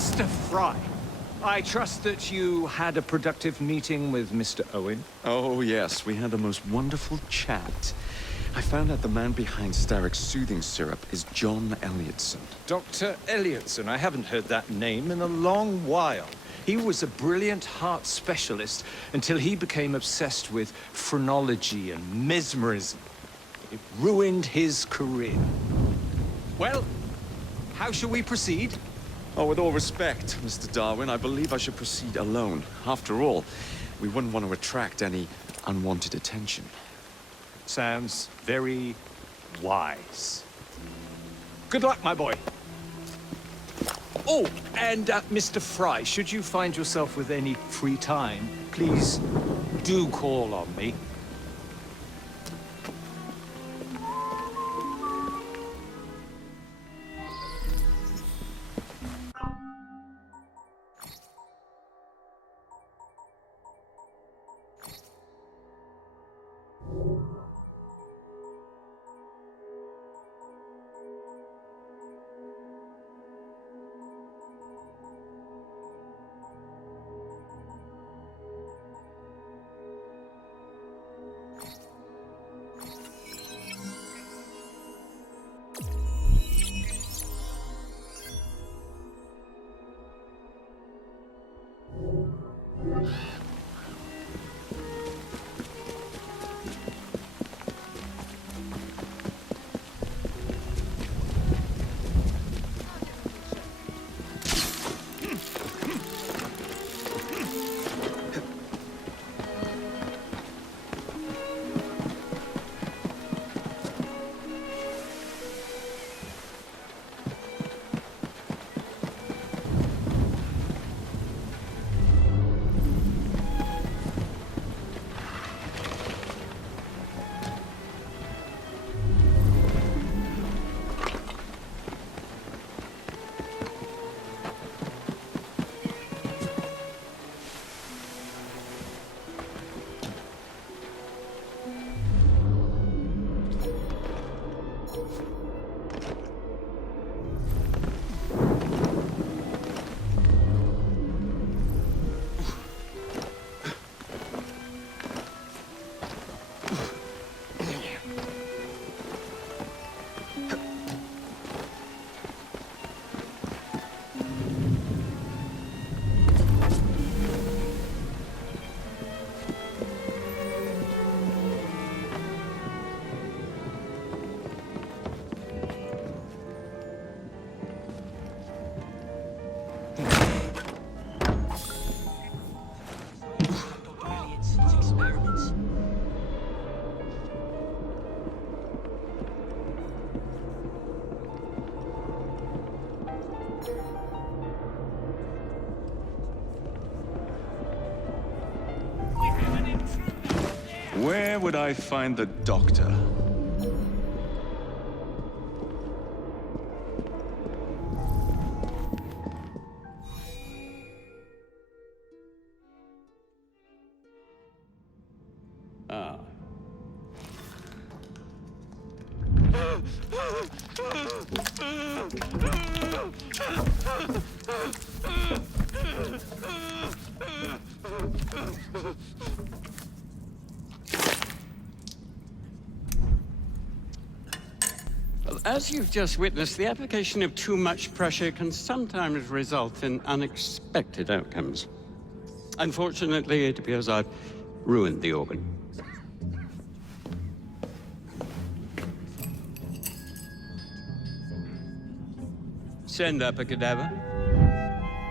Mr. Fry, I trust that you had a productive meeting with Mr. Owen? Oh, yes. We had the most wonderful chat. I found out the man behind Starrick's soothing syrup is John Elliotson. Dr. Elliotson, I haven't heard that name in a long while. He was a brilliant heart specialist until he became obsessed with phrenology and mesmerism. It ruined his career. Well, how shall we proceed? Oh, with all respect, Mr. Darwin, I believe I should proceed alone. After all, we wouldn't want to attract any unwanted attention. Sounds very wise. Good luck, my boy. Oh, and Mr. Fry, should you find yourself with any free time, please do call on me. Where would I find the doctor? Ah. Well, as you've just witnessed, the application of too much pressure can sometimes result in unexpected outcomes. Unfortunately, it appears I've ruined the organ. Send up a cadaver.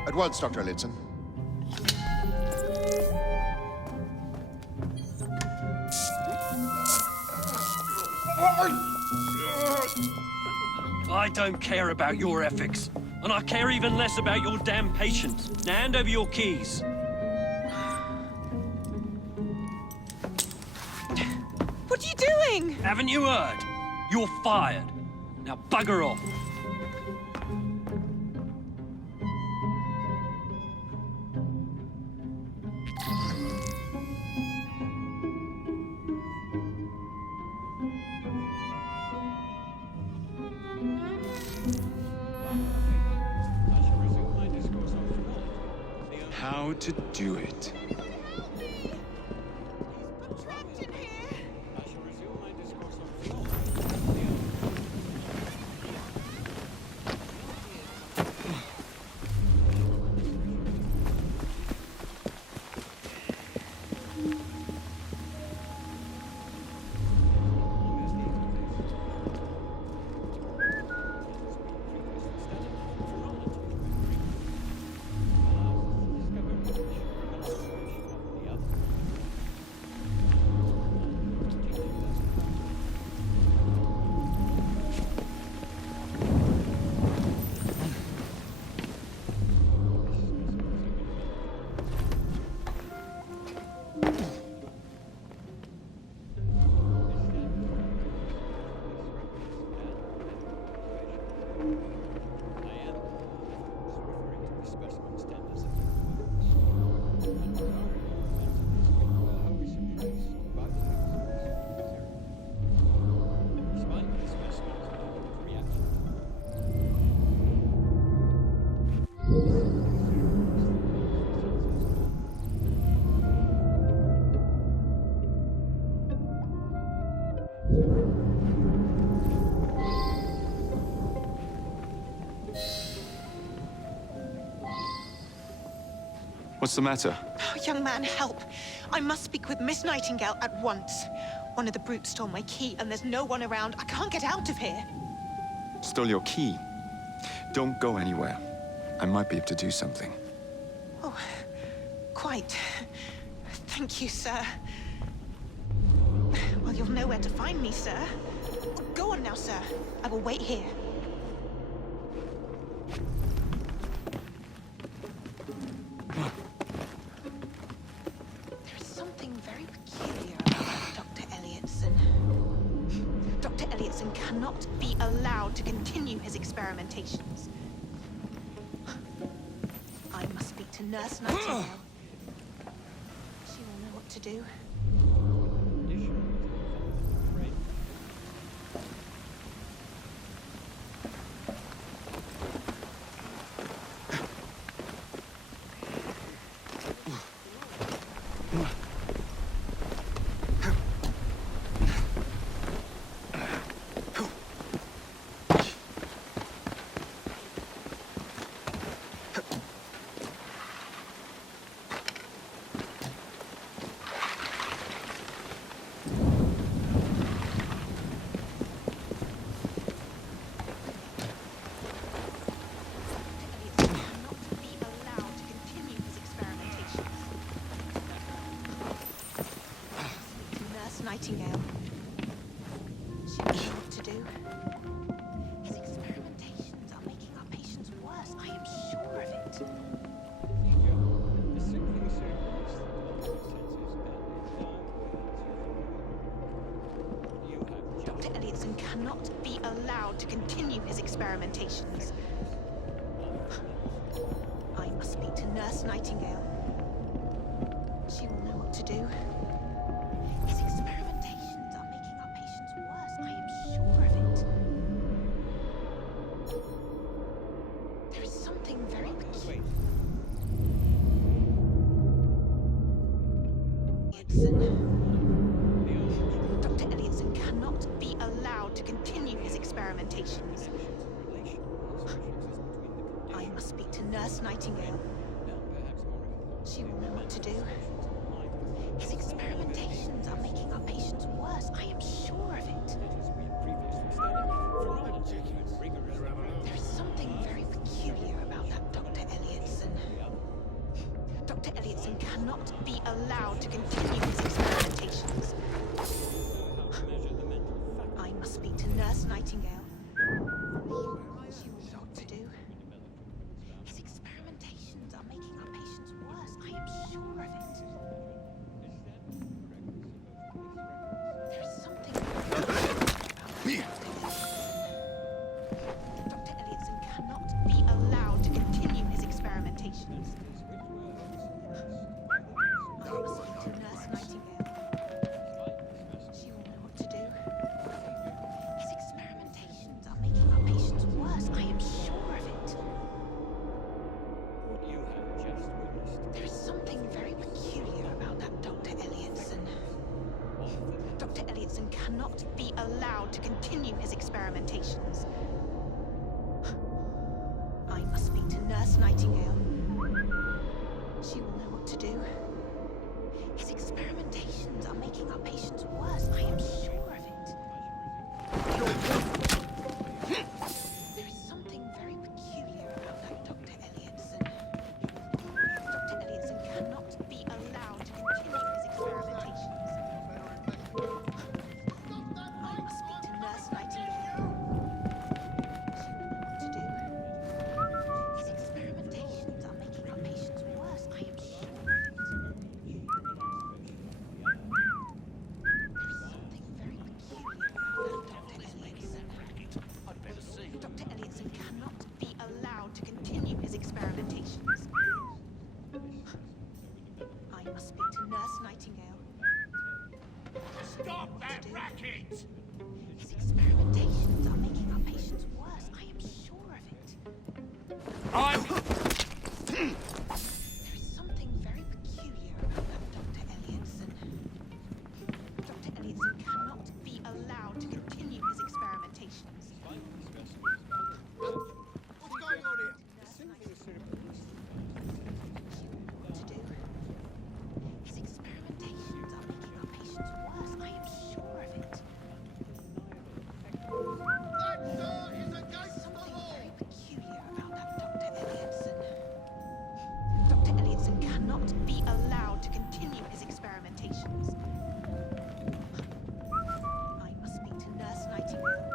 At once, Dr. Elliotson. I don't care about your ethics. And I care even less about your damn patients. Now hand over your keys. What are you doing? Haven't you heard? You're fired. Now bugger off. How to do it. I'm trapped in here. What's the matter? Oh, young man, help. I must speak with Miss Nightingale at once. One of the brutes stole my key, and there's no one around. I can't get out of here. Stole your key. Don't go anywhere. I might be able to do something. Oh, quite. Thank you, sir. Well, you'll know where to find me, sir. Go on now, sir. I will wait here. There is something very peculiar about Dr. Elliotson. Dr. Elliotson cannot be allowed to continue his experimentations. I must speak to Nurse Nightingale. She will know what to do. Nightingale. She will know what to do. His experimentations are making our patients worse. I am sure of it. Dr. Elliotson cannot be allowed to continue his experimentations. I must speak to Nurse Nightingale. She will know what to do. His experimentations are making our patients worse. I am sure of it. There is something very peculiar. Dr. Elliotson cannot be allowed to continue his experimentations. I must speak to Nurse Nightingale. She will know what to do. His experimentations are making our patients worse. I am sure of it. There is something very peculiar about that Dr. Elliotson. Dr. Elliotson cannot be allowed to continue his experimentations. I must speak to Nurse Nightingale. She will know what to do. His experimentations are making our patients worse. I am sure of it. There is something Dr. Elliotson cannot be allowed to continue his experimentations. I must speak to Nurse Nightingale. She will know what to do. His experimentations are making our patients worse. I am sure of it. What you have just witnessed. There is something very peculiar about that Dr. Elliotson. Dr. Elliotson cannot be allowed to continue his experimentations. I must speak to Nurse Nightingale. She will know what to do. His experimentations are making our patients worse. I am sure of it. There is something very peculiar about that Dr. Elliotson. Dr. Elliotson cannot be allowed to continue his experimentations. I must speak to Nurse Nightingale. She will know what to do. His experimentations are making our patients worse. I am sure of it. There is something very peculiar about that Dr. Elliotson. Dr. Elliotson cannot be allowed to continue his experimentations. I must speak to Nurse Nightingale. Stop that racket! His experimentations are making our patients worse. I am sure of it. There is something very peculiar about that Dr. Elliotson. Dr. Elliotson cannot be allowed to continue his experimentations. What's going on here? She will know what to do. His experimentations are making our patients worse. I am sure of it. That door is against the Something law! very peculiar about that Dr. Elliotson. Dr. Elliotson cannot be allowed to continue his experimentations. I must speak to Nurse Nightingale.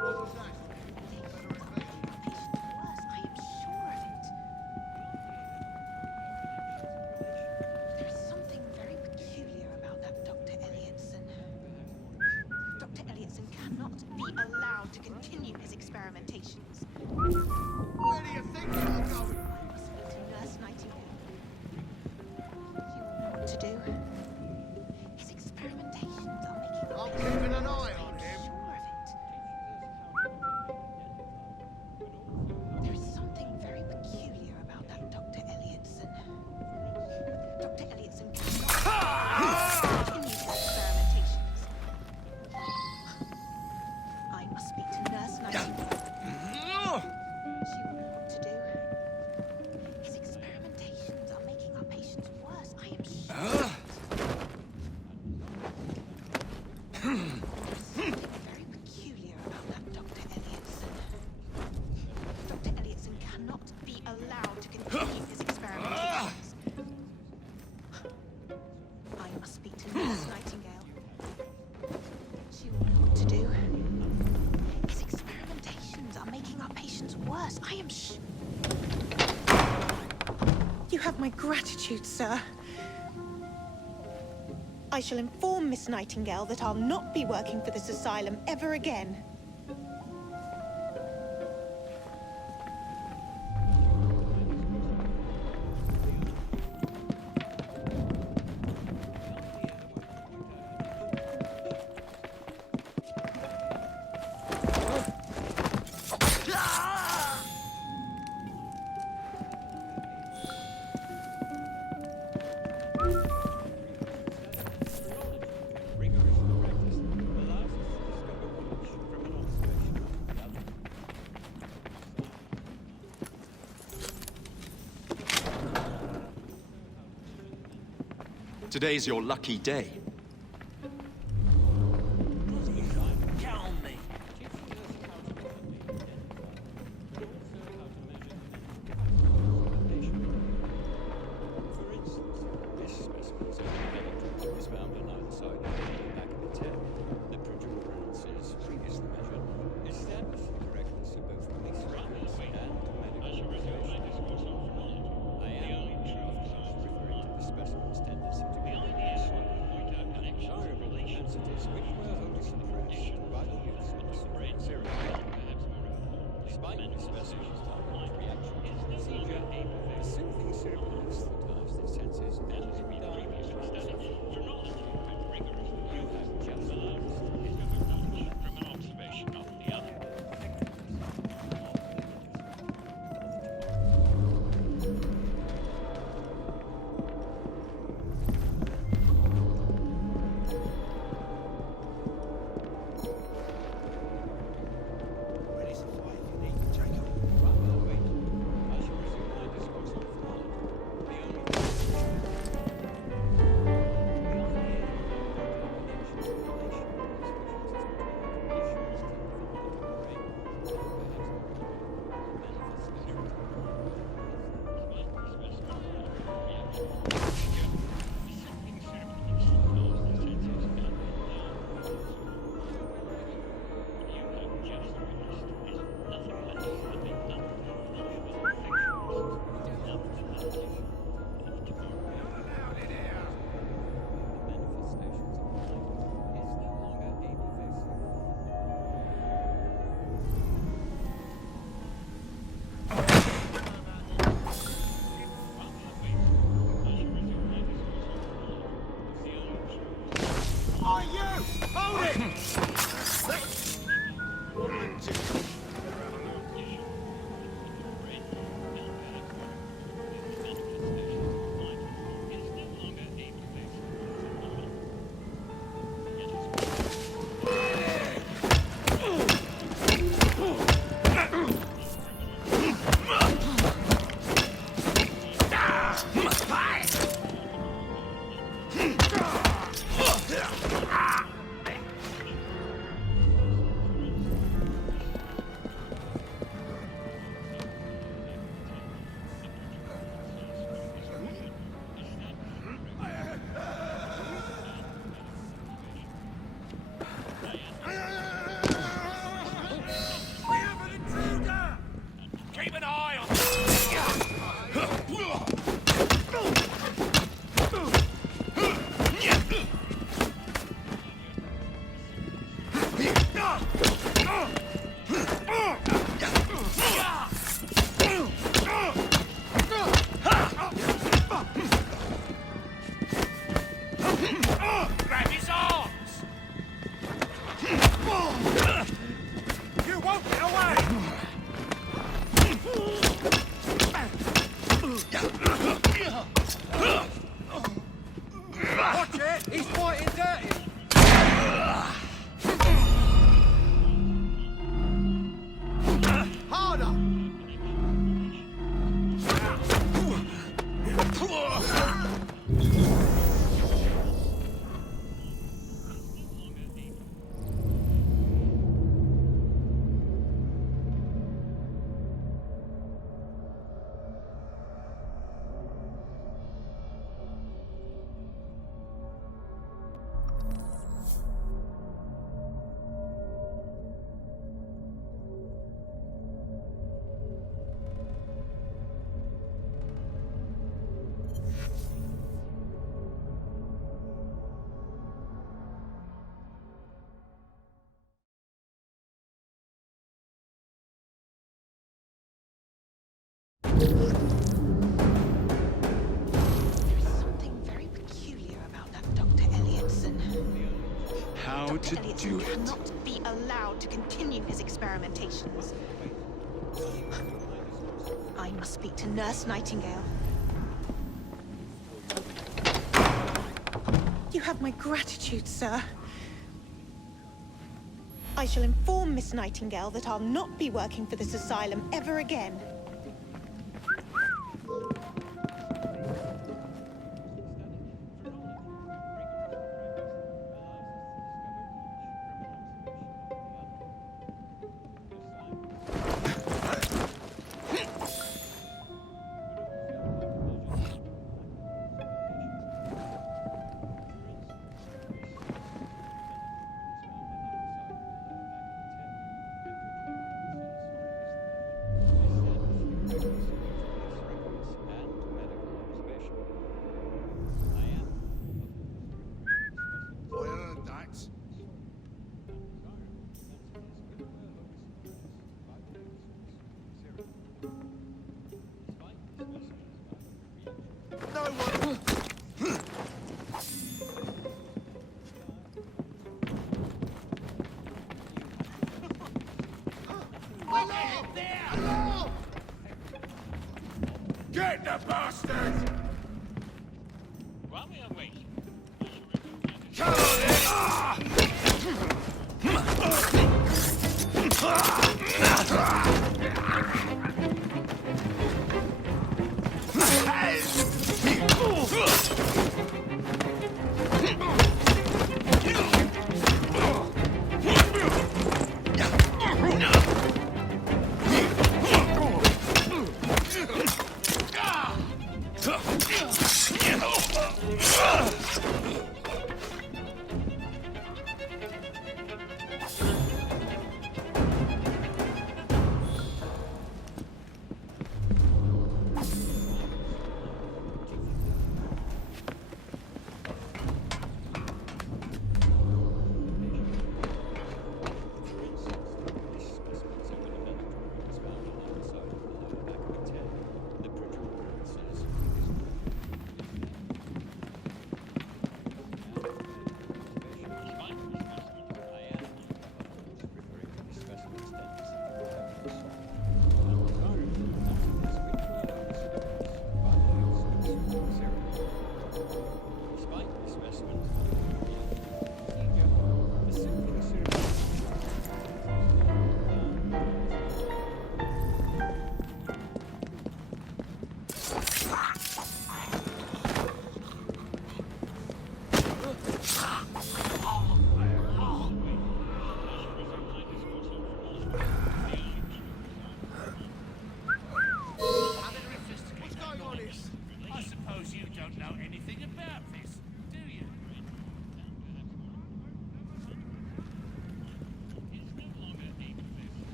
What's that? I am sure of it. There is something very peculiar about that Dr. Elliotson. Dr. Elliotson cannot be allowed to continue his experimentations. Where do you think you're going? I must speak to Nurse Nightingale. She will know what to do. His experimentations are making our I'm patients keeping an worse. eye I on am him. sure of it. There is something very peculiar about that Dr. Elliotson. Dr. Elliotson cannot continue his experimentations. I must speak to Nurse Nightingale. She will know what to do. His experimentations are making our patients worse. I am sure. Something very peculiar about that Dr. Elliotson. Dr. Elliotson cannot be allowed to continue his experimentations. I must speak to Nurse Nightingale. She will know what to do. His experimentations are making our patients worse. I am You have my gratitude, sir. I shall inform Miss Nightingale that I'll not be working for this asylum ever again. Today's your lucky day. Calm me. For instance, this specimen is found on either side of the back of the tail. The protuberances previously measured establish the correctness of both police records and medical observations. I am, of course, referring to the specimen's tendency to be undesirable propensities which were wholly suppressed by the use of the supreme serum. Despite the specimen's tolerant reaction to the procedure, the soothing serum anesthetized its senses and it died in trance. You have just from an observation of the other. Ready to fight if you need me, Jacob. Right, well, wait. I shall resume my discourse on fraud. The only Oh, you! Hold it! We have an intruder! Keep an eye on Grab his arms! You won't get away! Watch it! He's fighting dirty! Harder! There's something very peculiar about that Dr. Elliotson. How to Dr. do Elliotson it. cannot be allowed to continue his experimentations. I must speak to Nurse Nightingale. You have my gratitude, sir. I shall inform Miss Nightingale that I'll not be working for this asylum ever again. Get the bastards! While we are waiting, Come on, then!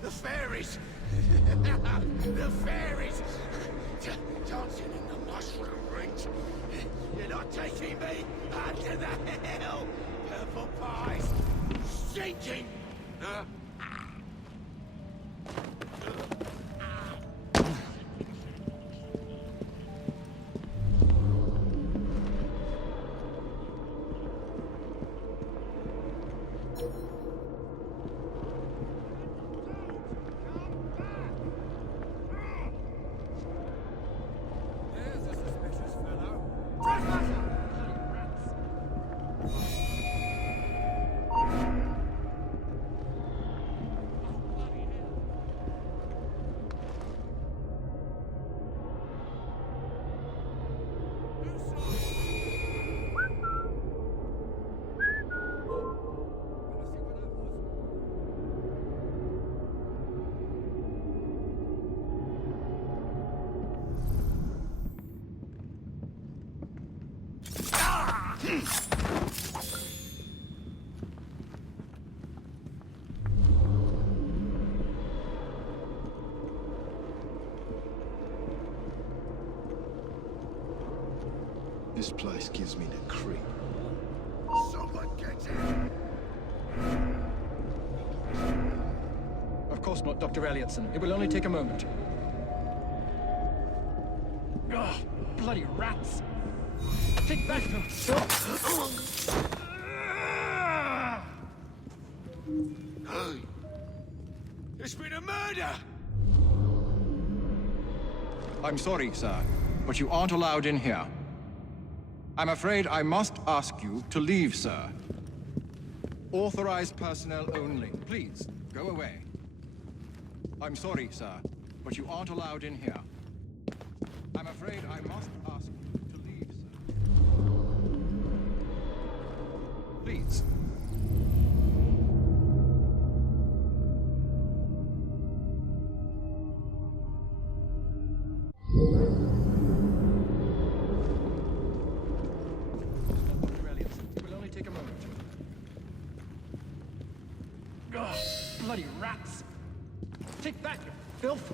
The fairies! The fairies! Dancing in the mushroom rings! You're not taking me under the hell! Purple pies! Sinking! This place gives me the creep. Someone get in! Of course not, Dr. Elliotson. It will only take a moment. Ugh, bloody rats! Take that! Hey! There's been a murder! I'm sorry, sir, but you aren't allowed in here. I'm afraid I must ask you to leave, sir. Authorized personnel only. Please, go away. I'm sorry, sir, but you aren't allowed in here. I'm afraid I must ask you to leave, sir. Please. Dr. Elliotson, it will only take a moment. Ugh, bloody rats! Take that, you filth!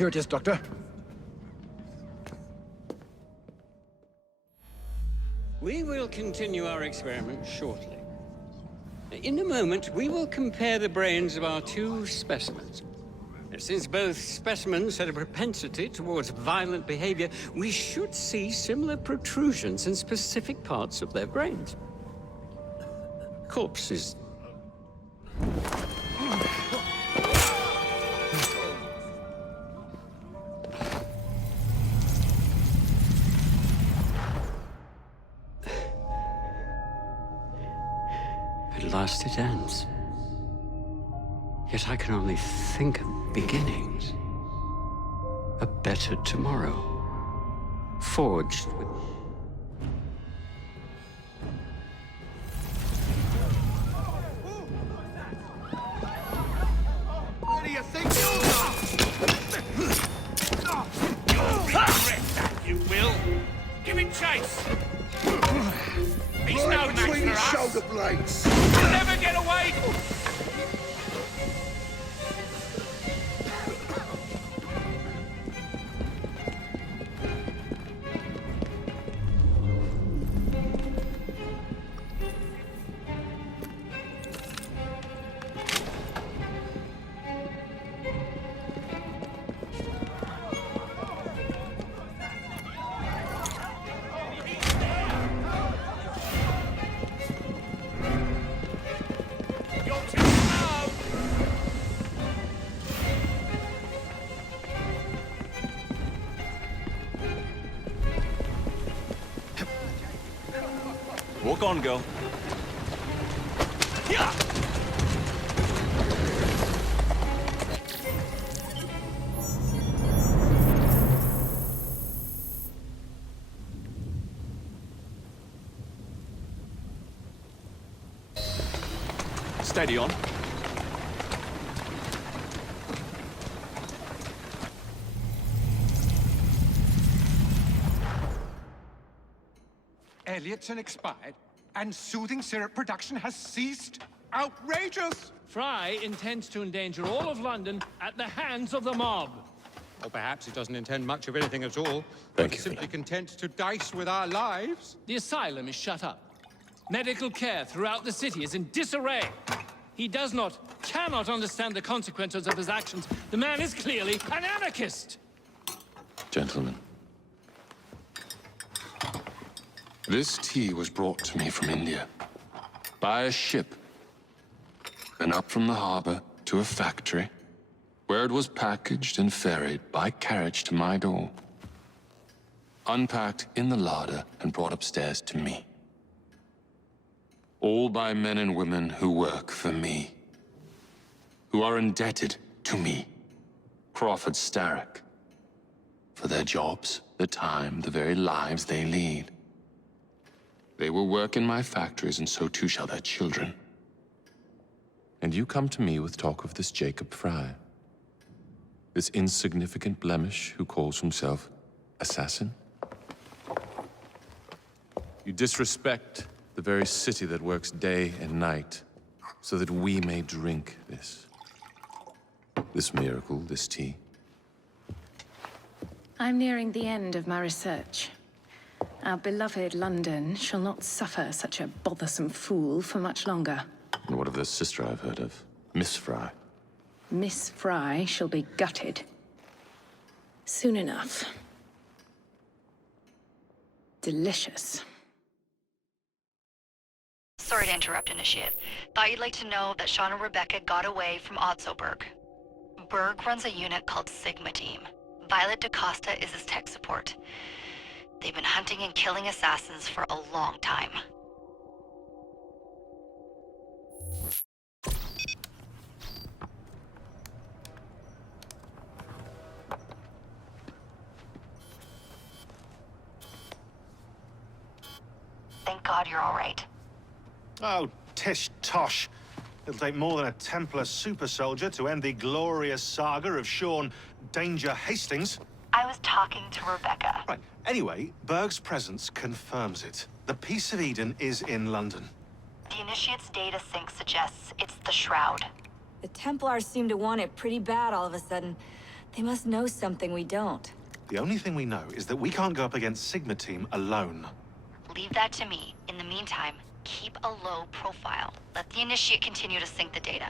Here it is, Doctor. We will continue our experiment shortly. In a moment, we will compare the brains of our two specimens. Since both specimens had a propensity towards violent behavior, we should see similar protrusions in specific parts of their brains. Corpses. At last it ends. Yet I can only think of beginnings. A better tomorrow. Forged with... What do you think you Correct that, you will. Give it chase. He's no match between for his us. shoulder blades? He'll never get away. You're too slow. Walk on, girl. Yeah. Steady on. Elliotson expired, and soothing syrup production has ceased? Outrageous! Fry intends to endanger all of London at the hands of the mob. Or perhaps he doesn't intend much of anything at all. Thank but you is for simply that. content to dice with our lives. The asylum is shut up. Medical care throughout the city is in disarray. He cannot understand the consequences of his actions. The man is clearly an anarchist. Gentlemen, this tea was brought to me from India by a ship, then up from the harbor to a factory, where it was packaged and ferried by carriage to my door, unpacked in the larder and brought upstairs to me. All by men and women who work for me, who are indebted to me, Crawford Starrick, for their jobs, their time, the very lives they lead. They will work in my factories, and so too shall their children. And you come to me with talk of this Jacob Fry, this insignificant blemish who calls himself assassin? You disrespect the very city that works day and night so that we may drink this miracle, this tea. I'm nearing the end of my research. Our beloved London shall not suffer such a bothersome fool for much longer. And what of the sister I've heard of, Miss Fry? Miss Fry shall be gutted. Soon enough. Delicious. Sorry to interrupt, Initiate. Thought you'd like to know that Sean and Rebecca got away from Otzoberg. Berg runs a unit called Sigma Team. Violet DaCosta is his tech support. They've been hunting and killing assassins for a long time. Thank God you're all right. Oh, tish tosh. It'll take more than a Templar super soldier to end the glorious saga of Sean Danger Hastings. I was talking to Rebecca. Right. Anyway, Berg's presence confirms it. The Peace of Eden is in London. The Initiate's data sync suggests it's the Shroud. The Templars seem to want it pretty bad all of a sudden. They must know something we don't. The only thing we know is that we can't go up against Sigma Team alone. Leave that to me. In the meantime, keep a low profile. Let the Initiate continue to sync the data.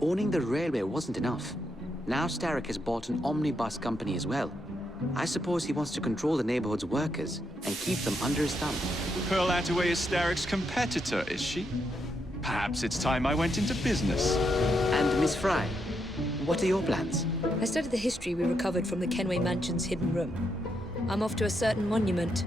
Owning the railway wasn't enough. Now Starrick has bought an omnibus company as well. I suppose he wants to control the neighborhood's workers and keep them under his thumb. Pearl Attaway is Starrick's competitor, is she? Perhaps it's time I went into business. And Miss Fry, what are your plans? I studied the history we recovered from the Kenway Mansion's hidden room. I'm off to a certain monument,